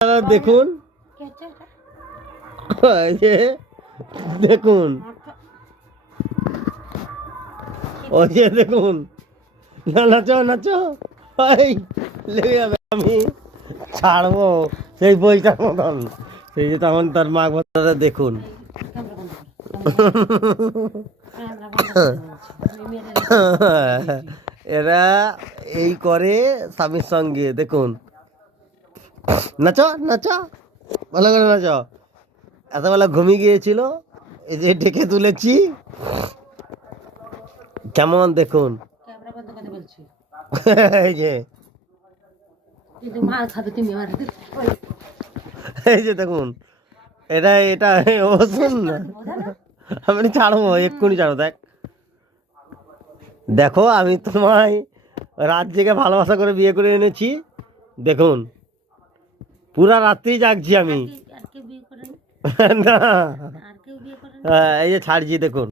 দেখুন দেখুন ওই যে দেখুন, না নাচো নাচো, লেগে যাবে, আমি ছাড়বো সেই বইটার মতন। সেই যে তখন তার মা কথাটা দেখুন। এরা এই করে স্বামীর সঙ্গে, দেখুন। নাচো নাচো, ভালো করে নাচো। এতবেলা ঘুমিয়ে গিয়েছিল, এই যে ডেকে তুলেছি, কেমন দেখুন। এই যে এই যে দেখুন, এটা এটা ও শুন না, আমি ছাড়বো, এক্ষুনি ছাড়বো। দেখ দেখো, আমি তোমায় রাত জেগে ভালোবাসা করে বিয়ে করে এনেছি, দেখুন পুরা রাত্রি জাগছি আমি। না, এই যে ছাড়ছি দেখুন।